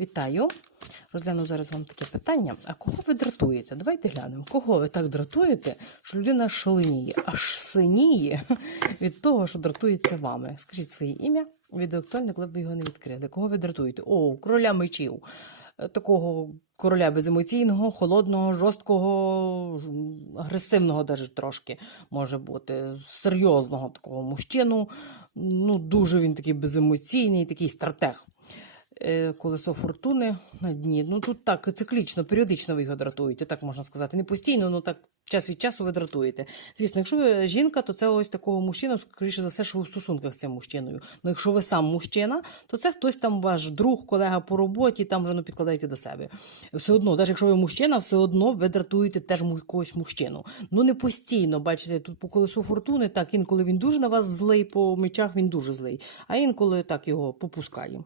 Вітаю! Розгляну зараз вам таке питання. А кого ви дратуєте? Давайте глянемо. Кого ви так дратуєте, що людина шаленіє, аж синіє від того, що дратується вами. Скажіть своє ім'я, відеоактуальне, коли б ви його не відкрили. Кого ви дратуєте? О, короля мечів. Е, Такого короля беземоційного, холодного, жорсткого, агресивного навіть трошки може бути, серйозного такого мужчину. Ну, дуже він такий беземоційний, такий стратег. Е, Колесо фортуни на дні. Ну тут так циклічно, періодично ви його дратуєте, так можна сказати. Не постійно, ну так час від часу ви дратуєте. Звісно, якщо ви жінка, то це ось такого мужчину, скоріше за все, що у стосунках з цим мужчиною. Ну якщо ви сам мужчина, то це хтось там ваш друг, колега по роботі, там вже ну, підкладаєте до себе. Все одно, навіть якщо ви мужчина, все одно ви дратуєте теж якогось мужчину. Ну не постійно, бачите, тут по колесу фортуни, так інколи він дуже на вас злий, по мечах він дуже злий, а інколи так його попускає.